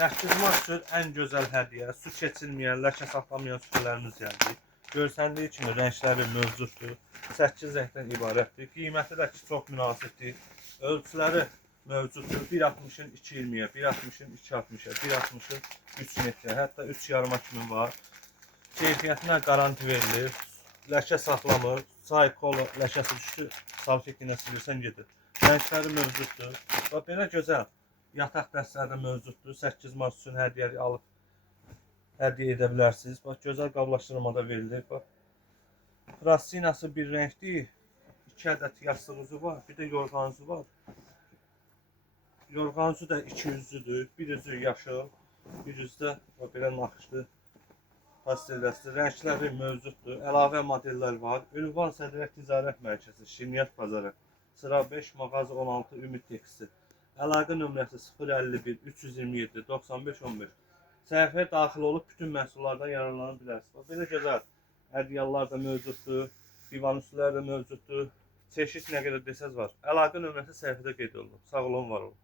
8 mart üçün ən gözəl hədiyyə, su keçirməyən, ləkə saxlamayan süfrələrimiz gəldi. Görsəndiyi kimi rəngləri mövcuddur. 8 rəngdən ibarətdir. Qiyməti də ki, çox münasibdir. Ölçüləri mövcuddur. 1.60-ın 2.20-yə, 1.60-ın 2.60-a, 1.60-ın 3 metrə, hətta 3.50 kimi var. Keyfiyyətinə qaranti verilir. Ləkə saxlamır. Çay, kola ləkəsi düşdü, salfet ilə silirsən gedir. Rəngləri mövcuddur. Və belə gözəl yataq dəstələri mövcuddur. 8 mart üçün hədiyyəli alıb hədiyyə edə bilərsiniz. Bax, gözəl qablaşdırmada verilir. Bax, plastinası bir rəngdir. 2 ədəd yastığınızı var. Bir də yorğanınızı var. Yorğanınızı da 2 üzlüdür. Bir üzü yaşıl, bir üzdə belə naxışlı pastelləsdir. Rəngləri mövcuddur. Əlavə modellər var. Ünvan Sədrək Ticarət Mərkəzi, Şirniyyat Bazarı. Sıra 5, mağaza 16, Ümid Tekstil. Əlaqə nömrəsi 051 327 95 15. Səhifəyə daxil olub bütün məhsullardan yararlana bilərsiniz. Belə gözəl hədiyyələr də mövcuddur. Divan üstləri də mövcuddur. Çeşid nə qədər desəz var. Əlaqə nömrəsi səhifədə qeyd olunub. Sağ olun, var olun.